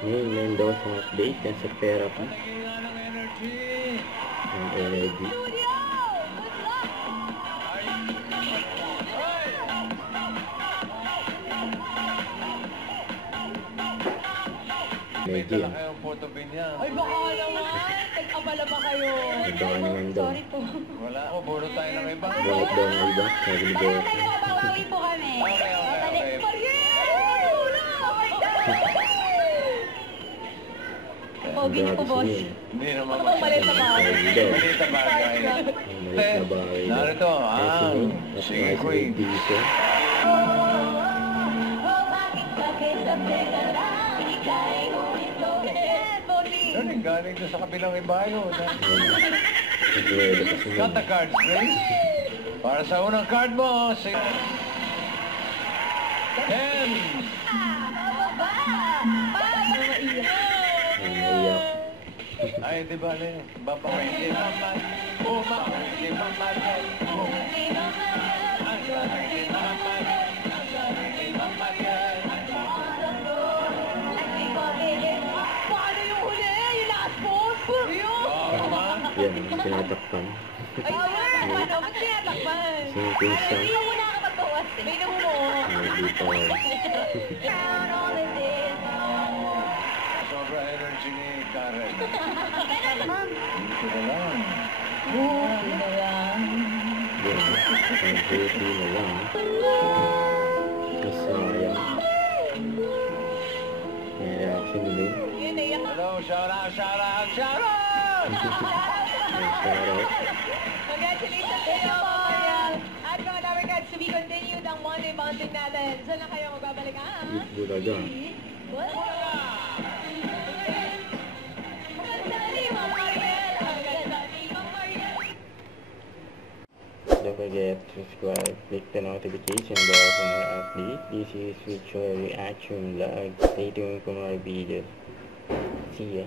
Ngayon, Mendoza update yan sa therapy. Ang energy. Medyo yan. Ay, baka naman. Nag-abala ba kayo? Baka naman daw. Sorry po. Wala ako, buro tayo ng iba. Bakit daw ng iba? Sabi ni Kaya Boss. kayo, bawawi po kami. Okay. Pogi niyo po, boss. Hindi naman Baka pong maliit na bagay. Maliit na bagay. Maliit na bagay daw. Narito, Si si Queen. Dito. Galing doon sa kabilang ibayo. Nagwelo kasi Cut the cards, please. Para sa unang card mo, si... 10. Naiyak. Ay, di ba, babae, di mama, di mama, Paano yung huli? Yung last post? Yun. Yan, sinatakpan. Ay, ano? Ba't tinatakpan? Sino pinsan? Hindi mo muna nakapagbawas. May namo mo. Dito. sobra energy ni Karen. Ma'am. Dito na lang. Buti na lang. Yan, ang buti na lang. Masayang. May reaction din. Yun, naiyak ka. Hello, shout out! May shoutout. Congratulations sa iyo, Mariel. At mga Dabarkads, to be continued ang Monday Mountain natin. Saan lang kayo magbabalik, ha? Bulaga. What? Magandali, Ma'am Mariel. Magandali, Ma'am Mariel. Don't forget to subscribe, click the notification bell for more updates. This is Future Reaction Vlog. Stay tuned for more videos. See ya.